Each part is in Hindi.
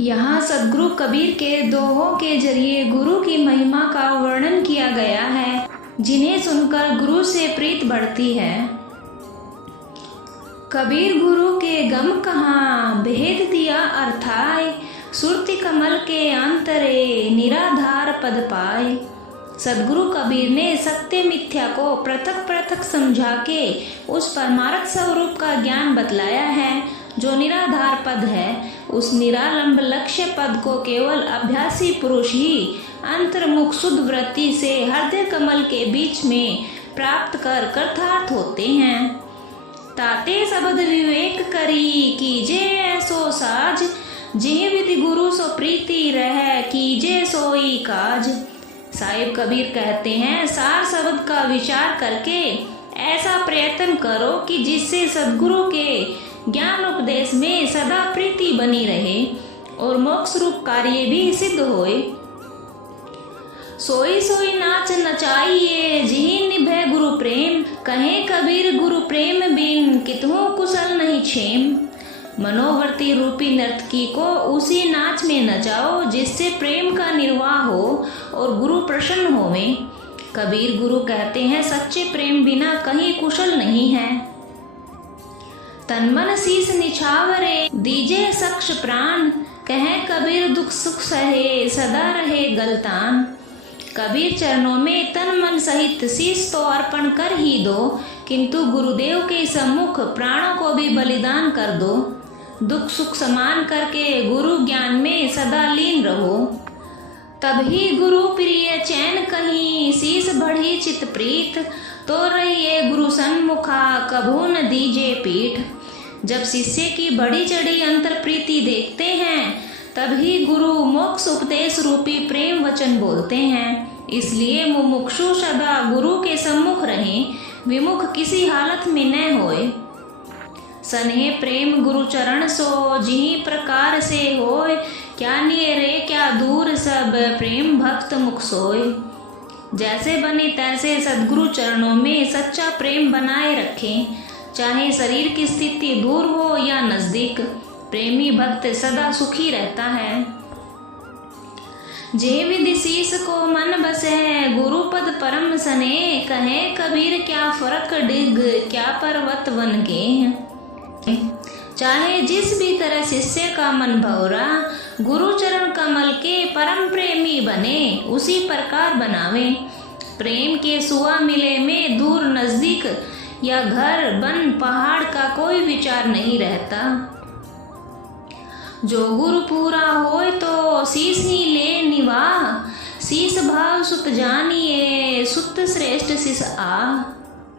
यहाँ सद्गुरु कबीर के दोहों के जरिए गुरु की महिमा का वर्णन किया गया है, जिन्हें सुनकर गुरु से प्रीत बढ़ती है। कबीर गुरु के गम कहाँ भेद दिया अर्थाय, सुरति कमल के अंतरे निराधार पद पाए। सद्गुरु कबीर ने सत्य मिथ्या को पृथक पृथक समझा के उस परमार्थ स्वरूप का ज्ञान बतलाया है, जो निराधार पद है। उस निरालंब लक्ष्य पद को केवल अभ्यासी पुरुष ही अंतर्मुख शुद्ध वृत्ति से हृदय कमल के बीच में प्राप्त कर कृतार्थ होते हैं। ताते शब्द विवेक करी कीजे ऐसो साज, जिह विधि गुरु सो प्रीति रह कीजे सोई काज। साहिब कबीर कहते हैं, सार शब्द का विचार करके ऐसा प्रयत्न करो कि जिससे सद्गुरु के ज्ञान उपदेश में सदा प्रीति बनी रहे और मोक्ष रूप कार्य भी सिद्ध होए। सोई सोई नाच नचाइए जिहि निभे गुरु प्रेम, कहे कबीर गुरु प्रेम बिन कितहु कुशल नहीं क्षेम। मनोवर्ती रूपी नर्तकी को उसी नाच में नचाओ जिससे प्रेम का निर्वाह हो और गुरु प्रसन्न होवे। कबीर गुरु कहते हैं, सच्चे प्रेम बिना कहीं कुशल नहीं है। तन मन शीस निछावरे दीजे सक्ष प्राण, कहे कबीर दुख सुख सहे सदा रहे गलतान। कबीर चरणों में तन मन सहित शीस तो अर्पण कर ही दो, किंतु गुरुदेव के सम्मुख प्राणों को भी बलिदान कर दो। दुख सुख समान करके गुरु ज्ञान में सदा लीन रहो, तभी गुरु प्रिय चैन कहीं शीस बढ़ी चित प्रीत, तो रहिए गुरु सन्मुखा कभू न दीजे पीठ। जब शिष्य की बड़ी चढ़ी अंतर प्रीति देखते हैं, तभी गुरु मोक्ष उपदेश रूपी प्रेम वचन बोलते हैं। इसलिए मुमुक्षु सदा गुरु के सम्मुख रहें, विमुख किसी हालत में न होए। सनेह प्रेम गुरु चरण सो जिहि प्रकार से होए, क्या नियरे क्या दूर सब प्रेम भक्त मुख सोए। जैसे बने तैसे सद्गुरु चरणों में सच्चा प्रेम बनाए रखें, चाहे शरीर की स्थिति दूर हो या नजदीक, प्रेमी भक्त सदा सुखी रहता है। जे विधि शीस को मन बसे गुरु पद परम सने, कहे कबीर क्या फर्क डिग क्या पर्वत वन के। चाहे जिस भी तरह शिष्य का मन भौरा गुरु चरण कमल के परम प्रेमी बने, उसी प्रकार बनावे। प्रेम के सुआ मिले में दूर नजदीक या घर बन पहाड़ का कोई विचार नहीं रहता। जो गुरु पूरा होए तो शीस ही ले निवाह, शीस भाव सुत जानिए सुत श्रेष्ठ शिष आ।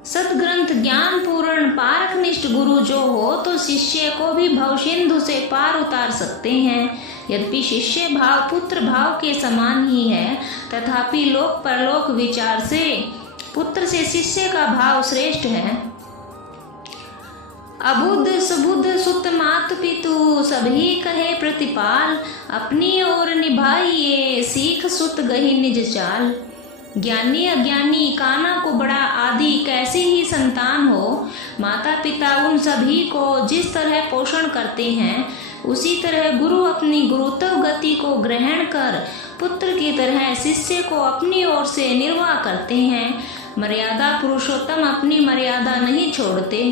सदग्रंथ ज्ञान पूर्ण पारक निष्ठ गुरु जो हो तो शिष्य को भी भव सिंधु से पार उतार सकते हैं। यद्यपि शिष्य भाव पुत्र भाव के समान ही है, तथापि लोक परलोक विचार से पुत्र से शिष्य का भाव श्रेष्ठ है। अबुद्ध सुबुद्ध सुत मात पितु सभी कहे प्रतिपाल, अपनी ओर निभाइए सीख सुत गही निज चाल। ज्ञानी अज्ञानी काना कुबड़ा आदि कैसी ही संतान हो, माता पिता उन सभी को जिस तरह पोषण करते हैं, उसी तरह गुरु अपनी गुरुत्व गति को ग्रहण कर पुत्र की तरह शिष्य को अपनी ओर से निर्वाह करते हैं। मर्यादा पुरुषोत्तम अपनी मर्यादा नहीं छोड़ते।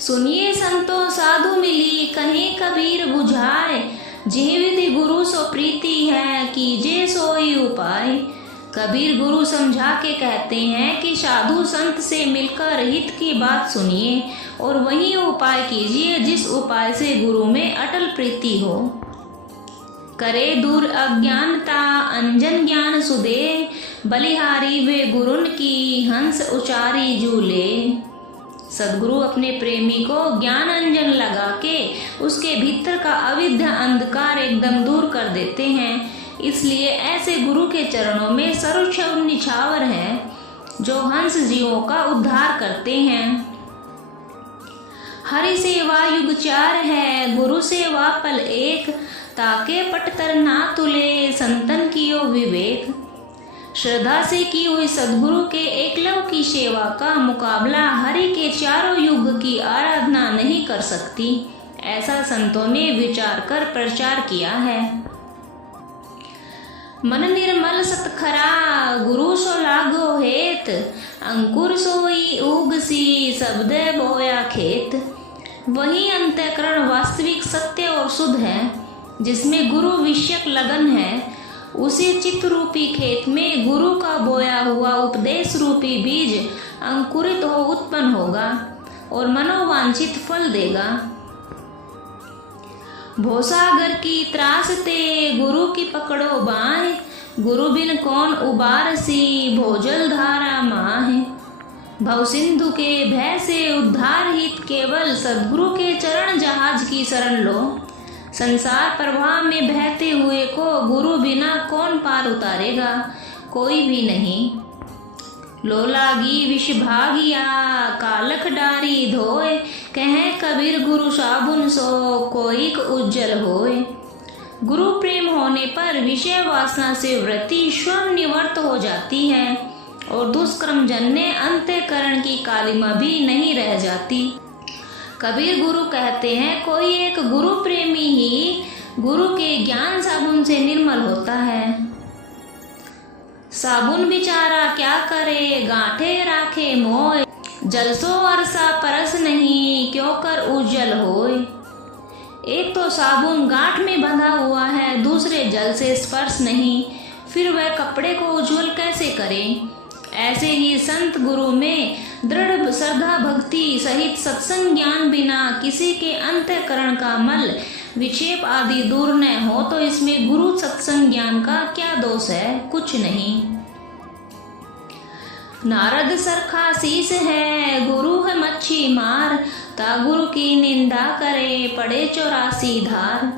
सुनिए संतो साधु मिली कहीं कबीर बुझाए, जिह विधि गुरु सो प्रीति है कीजे सोई उपाय। कबीर गुरु समझा के कहते हैं कि साधु संत से मिलकर हित की बात सुनिए और वही उपाय कीजिए जिस उपाय से गुरु में अटल प्रीति हो। करे दूर अज्ञानता अंजन ज्ञान सुदे, बलिहारी वे गुरुन की हंस उचारी जूले। सदगुरु अपने प्रेमी को ज्ञान अंजन लगा के उसके भीतर का अविद्य अंधकार एकदम दूर कर देते हैं। इसलिए ऐसे गुरु के चरणों में सर्वोच्च निछावर है, जो हंस जीवों का उद्धार करते हैं। हरि सेवा युग चार है गुरु सेवा पल एक, ताके पटतर ना तुले संतन कियो विवेक। श्रद्धा से की हुई सद्गुरु के एकलव की सेवा का मुकाबला हरि के चारों युग की आराधना नहीं कर सकती। ऐसा संतों ने विचार कर प्रचार किया है। मन निर्मल सतखरा गुरु सो लागो हेत, अंकुर सोई उगसी शब्द बोया खेत। वही अंतःकरण वास्तविक सत्य और शुद्ध है, जिसमें गुरु विषयक लगन है। उसी चित्त रूपी खेत में गुरु का बोया हुआ उपदेश रूपी बीज अंकुरित हो उत्पन्न होगा और मनोवांछित फल देगा। भोसागर की त्रास ते गुरु की पकड़ो बाहें, गुरु बिन कौन उबारसी भोजल धारा माहे। भव सिंधु के भय से उद्धार हित केवल सद्गुरु के चरण जहाज की शरण लो। संसार प्रवाह में बहते हुए को गुरु बिना कौन पार उतारेगा, कोई भी नहीं। लो लागी विष भागिया कालख डारी धोए, कहे कबीर गुरु साबुन सो कोईक उज्जल होए। गुरु प्रेम होने पर विषय वासना से वृत्ति स्वयं निवृत्त हो जाती है और दुष्कर्म जन्य अंतःकरण की कालिमा भी नहीं रह जाती। कबीर गुरु कहते हैं, कोई एक गुरु प्रेमी ही गुरु के ज्ञान साबुन से निर्मल होता है। साबुन बिचारा क्या करे गांठे राखे मोय, जलसो अरसा परस नहीं क्यों कर उज्जल होय। एक तो साबुन गांठ में बंधा हुआ है, दूसरे जल से स्पर्श नहीं, फिर वह कपड़े को उज्जवल कैसे करे। ऐसे ही संत गुरु में दृढ़ श्रद्धा भक्ति सहित सत्संग ज्ञान बिना किसी के अंतःकरण का मल विक्षेप आदि दूर न हो तो इसमें गुरु सत्संग ज्ञान का क्या दोष है, कुछ नहीं। नारद सरखा शीस है गुरु है मच्छी मार, ता गुरु की निंदा करे पड़े 84 धार।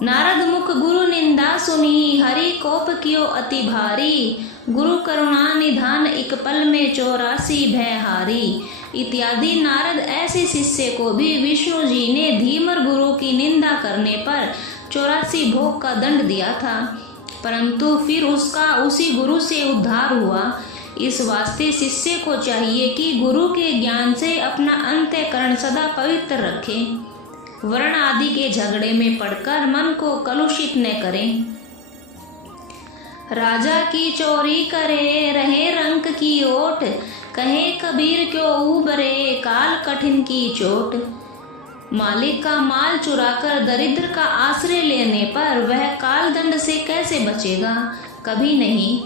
नारद मुख गुरु निंदा सुनी हरि कोप कियो अति भारी, गुरु करुणा निधान एक पल में 84 भय हारी। इत्यादि नारद ऐसे शिष्य को भी विष्णु जी ने धीमर गुरु की निंदा करने पर 84 भोग का दंड दिया था, परंतु फिर उसका उसी गुरु से उद्धार हुआ। इस वास्ते शिष्य को चाहिए कि गुरु के ज्ञान से अपना अंतःकरण सदा पवित्र रखे, वर्ण आदि के झगड़े में पड़कर मन को कलुषित न करें। राजा की चोरी करे रहे रंक की ओट, कहे कबीर क्यों उबरे काल कठिन की चोट। मालिक का माल चुराकर दरिद्र का आश्रय लेने पर वह काल दंड से कैसे बचेगा, कभी नहीं।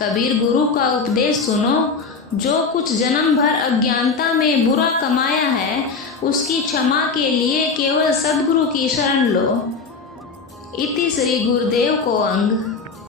कबीर गुरु का उपदेश सुनो, जो कुछ जन्म भर अज्ञानता में बुरा कमाया है उसकी क्षमा के लिए केवल सद्गुरु की शरण लो। इति श्री गुरुदेव को अंग।